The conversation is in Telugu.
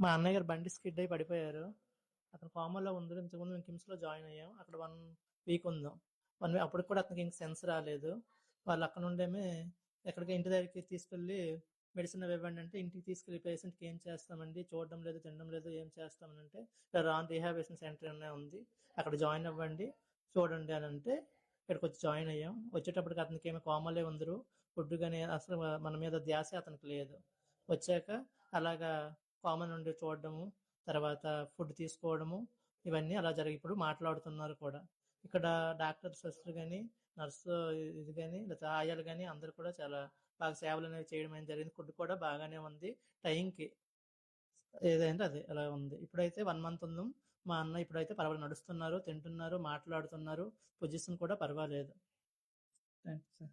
మా అన్నయ్య గారు బండి స్కిడ్ అయి పడిపోయారు. అతను కోమాలో ఉంది. ఇంతకుముందు మేము కిమ్స్‌లో జాయిన్ అయ్యాం. అక్కడ 1 వీక్ ఉన్నాం. అప్పటికి కూడా అతనికి ఇంక సెన్స్ రాలేదు. వాళ్ళు అక్కడ నుండేమి ఎక్కడికి ఇంటి దగ్గరికి తీసుకెళ్ళి మెడిసిన్ అవి ఇవ్వండి అంటే, ఇంటికి తీసుకెళ్ళి పేషెంట్‌కి ఏం చేస్తామండి, చూడడం లేదు, తినడం లేదు, ఏం చేస్తామని అంటే, ఇలా రీహాబిలిటేషన్ సెంటర్ అనే ఉంది, అక్కడ జాయిన్ అవ్వండి, చూడండి అని అంటే ఇక్కడికి వచ్చి జాయిన్ అయ్యాం. వచ్చేటప్పటికి అతనికి ఏమి కోమలే ఉందరు, ఫుడ్ కానీ అసలు మన మీద ధ్యాసే అతనికి లేదు. వచ్చాక అలాగా కోమ నుండి చూడడము, తర్వాత ఫుడ్ తీసుకోవడము, ఇవన్నీ అలా జరిగి ఇప్పుడు మాట్లాడుతున్నారు కూడా. ఇక్కడ డాక్టర్ సిస్టర్ కానీ, నర్సు ఇది కానీ, లేకపోతే ఆయాలు కానీ అందరు కూడా చాలా బాగా సేవలు అనేవి చేయడం అనేది జరిగింది. ఫుడ్ కూడా బాగానే ఉంది, టైంకి ఏదంటే అది అలా ఉంది. ఇప్పుడైతే 1 మంత్ ఉన్నాం. మా అన్న ఇప్పుడైతే పర్వాలేదు, నడుస్తున్నారు, తింటున్నారు, మాట్లాడుతున్నారు, పొజిషన్ కూడా పర్వాలేదు. Thanks sir.